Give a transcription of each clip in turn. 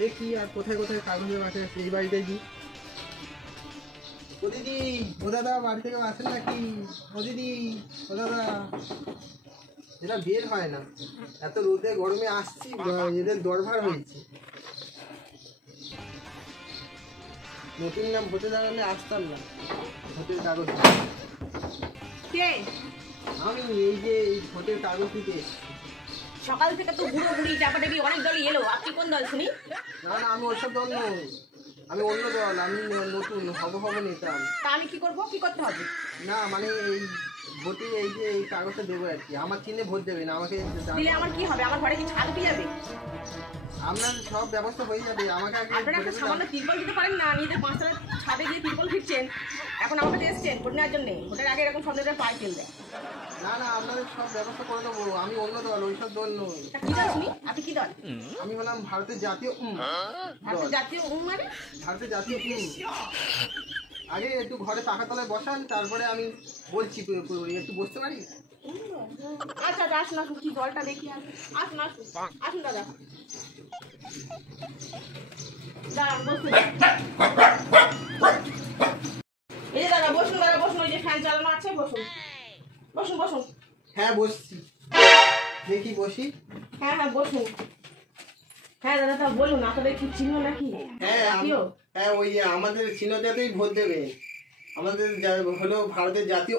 দেখি আর কোথায় কোথায় কাগজের আছে এই বাড়িতে কি। ও দিদি, ও দাদা, বাড়ি থেকে আসেন নাকি? ও দিদি, ও দাদা, এরা বের হয় না, এত রোদে গরমে আসছি, এদের দরবার হয়েছে। নতুন নাম ভোটে দাঁড়ালে আসতাম না, ভোটের কাগজ। আমি এই যে এই ভোটের কাগজ দিতে এসেছি। সকাল থেকে তো ঘুরো ঘুরি চাপাটাবি অনেক দলই এলো, আপনি কোন দল শুনি? না না, আমি ওইসব দল নই, আমি অন্য দল, আমি নতুন হব নেতা। তা আমি কি করবো, কি করতে হবে? না মানে এই ভোটে এই যে এই কাগজটা দেবো আর কি, আমার চিহ্নে ভোট দেবেন আমাকে। দিলে আমার কি হবে? আমার ঘরে কি ছাদ উঠে যাবে? আপনার সব ব্যবস্থা হয়ে যাবে, আমাকে আপনারা একটা সামান্য তিরপল দিতে পারেন না? নিজেদের 5 তলার ছাদে গিয়ে তিরপল ফিরছেন, এখন আমাকে এসছেন ভোট নেওয়ার জন্য। ভোটের আগে এরকম সন্দেহের পায় ফেলবে। না না, আপনাদের সব ব্যবস্থা করে দেবো, আমি অন্য দল, ওইসব দল নই। কি দল শুনি? আপনি কি দল? আমি হলাম ভারতের জাতীয় ভারতের জাতীয় মানে? ভারতের জাতীয় আগে একটু ঘরে পাখা তলায় বসান, তারপরে আমি বলছি, একটু বসতে পারি? আচ্ছা আসুন আসুন, কি দলটা দেখি। আসুন আসুন আসুন দাদা, দাঁড়ান বসুন। এই যে দাদা বসুন, দাদা বসুন, ওই যে ফ্যান চালানো আছে, বসুন বসুন বসুন। হ্যাঁ বসছি, দেখি বসি। হ্যাঁ হ্যাঁ বসুন। হ্যাঁ দাদা তা বলুন, আপনাদের কি চিহ্ন নাকি? হ্যাঁ ওই আমাদের চিহ্নটাতেই ভোট দেবে, আমাদের হলো ভারতের জাতীয়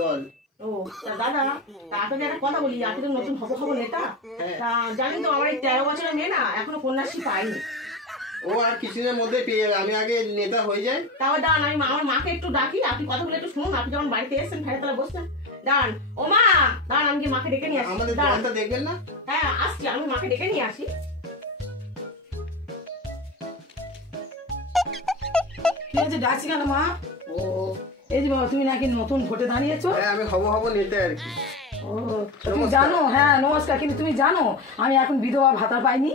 দল। ও তা দাদা, তা আপনাদের একটা কথা বলি, আপনি তো নতুন হব নেতা, তা জানেন তো আমার এই 13 বছরের মেয়ে না এখনো কন্যাশ্রী পাইনি। ও আর কিছুদিনের মধ্যে পেয়ে যাবে, আমি আগে নেতা হয়ে যাই। তাও দাঁড়ান, আমি আমার মাকে একটু ডাকি, আপনি কথাগুলো একটু শুনুন। আপনি যখন বাড়িতে এসেছেন ফেরে তলা বসছেন, দাঁড়ান ও মা, দাঁড়ান আমি মাকে ডেকে নিয়ে আসি। আমাদের দলটা দেখবেন না? হ্যাঁ আসছি, আমি মাকে ডেকে নিয়ে আসি। কি হয়েছে, ডাকছি কেন মা? ও এই যে বাবা, তুমি নাকি নতুন ভোটে দাঁড়িয়েছো? হ্যাঁ আমি হব নেতা আর কি। ও তুমি জানো? হ্যাঁ নমস্কার, কিন্তু তুমি জানো আমি এখন বিধবা ভাতা পাইনি?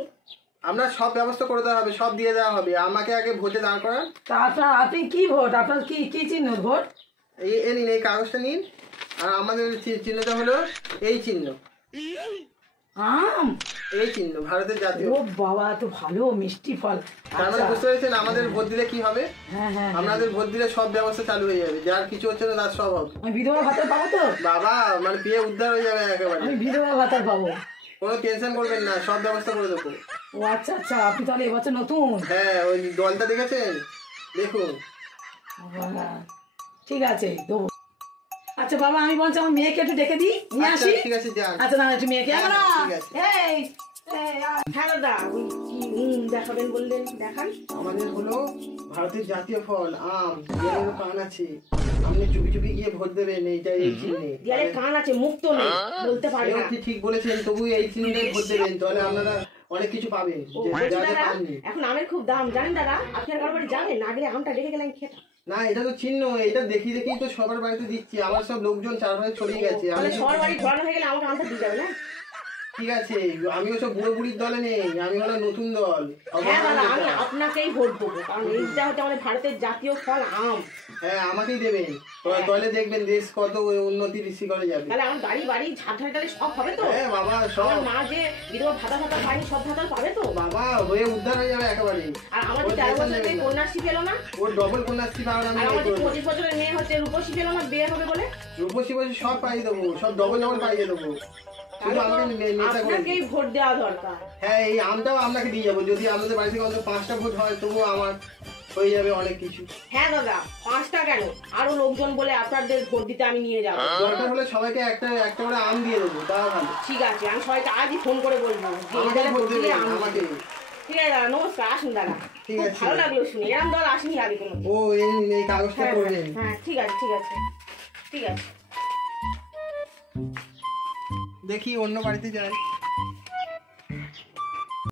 আমরা সব ব্যবস্থা করে দেওয়া হবে, সব দিয়ে দেওয়া হবে, আমাকে আগে ভোটে দাঁড় করান। তা আপনি কি ভোট, আপনার কি কি চিহ্ন ভোট? এই নিন, এই কাগজটা নিন, আর আমাদের চিহ্নটা হলো এই চিহ্ন, আম। এই চিহ্ন ভারতের জাতীয়। ও বাবা, তো ভালো মিষ্টি ফল। তার মানে বুঝতে পেরেছেন আমাদের ভোট দিলে কি হবে? হ্যাঁ হ্যাঁ, আপনাদের ভোট দিলে সব ব্যবস্থা চালু হয়ে যাবে, যার কিছু হচ্ছে না তার সব হবে। আমি বিধবা ভাতা পাবো তো? বাবা মানে পেয়ে উদ্ধার হয়ে যাবে একেবারে, আমি বিধবা ভাতা পাবো, কোনো টেনশন করবেন না, সব ব্যবস্থা করে দেবো। ও আচ্ছা আচ্ছা, আপনি তাহলে এবছর নতুন? হ্যাঁ ওই দলটা দেখেছেন, দেখুন। ঠিক আছে দেবো। আচ্ছা বাবা, আমি বলছি আমার মেয়েকে একটু ডেকে দিই, নিয়ে আসি। ঠিক আছে যান। আচ্ছা না, একটু মেয়েকে। হ্যাঁ দাদা, ওই কি দেখাবেন বললেন, দেখান। আমাদের হলো ভারতের জাতীয় ফল আম, দেয়ালের কান আছে, আপনি চুপি চুপি গিয়ে ভোট দেবেন, এইটা এই চিহ্নে। দেয়ালে কান আছে, মুখ তো নেই, বলতে পারে না। আপনি ঠিক বলেছেন, তবু এই চিহ্নে ভোট দেবেন, তাহলে আপনারা অনেক কিছু পাবেন যা যা পাননি। এখন আমের খুব দাম জানেন দাদা, আপনি আর কারো বাড়ি যাবেন না গেলে আমটা রেখে গেলেন খেতাম। না এটা তো চিহ্ন, এটা দেখি দেখি তো সবার বাড়িতে দিচ্ছি, আমার সব লোকজন চারপাশে ছড়িয়ে গেছে। তাহলে সবার বাড়ি ঘোরানো হয়ে গেলে আমাকে আমটা দিয়ে যাবে না? ঠিক আছে, আমিও সব বুড়ো বুড়ির দলে নেই, আমি হলো নতুন দল। হ্যাঁ দাদা, আমি আপনাকেই ভোট দেবো, কারণ এইটা হচ্ছে আমাদের ভারতের জাতীয় ফল আম। হ্যাঁ আমাকেই দেবেন, তাহলে দেখবেন দেশ কত উন্নতির শিখরে যাবে। তাহলে আমার বাড়ি বাড়ি ঝাড় ঝাড় সব হবে তো? হ্যাঁ বাবা, সব। আমার মা যে বিধবা ভাতা ভাতা পায়নি, সব ভাতা পাবে তো? বাবা হয়ে উদ্ধার হয়ে যাবে একেবারে। আর আমার যে 13 বছরের মেয়ে কন্যাশ্রী পেলো না, ওর ডবল কন্যাশ্রী পাবেন। আর আমার যে 25 বছরের মেয়ে হচ্ছে রূপশ্রী পেলো না, বিয়ে হবে বলে। রূপশ্রী বলছি সব পাইয়ে দেবো, সব ডবল ডবল পাইয়ে দেবো, শুধু আমাকে নেতা করে। আপনাকেই ভোট দেওয়া দরকার। হ্যাঁ এই আমটাও আপনাকে দিয়ে যাবো, যদি আমাদের বাড়ি থেকে অন্তত 5টা ভোট হয় তবুও আমার হয়ে যাবে অনেক কিছু। হ্যাঁ দাদা, 5টা কেন, আরো লোকজন বলে আপনাদের ভোট দিতে আমি নিয়ে যাবো। দরকার হলে সবাইকে একটা করে আম দিয়ে দেবো, তাও ভালো। ঠিক আছে, আমি সবাইকে আজই ফোন করে বলবো আমাকে ভোট দেবে, আমাকে। ঠিক আছে দাদা, নমস্কার, আসুন দাদা। ঠিক আছে, ভালো লাগলো শুনে, এরকম দল আসেনি আগে কোনো। ও এই কাগজটা করবেন? হ্যাঁ ঠিক আছে ঠিক আছে ঠিক আছে। দেখি অন্য বাড়িতে যাই।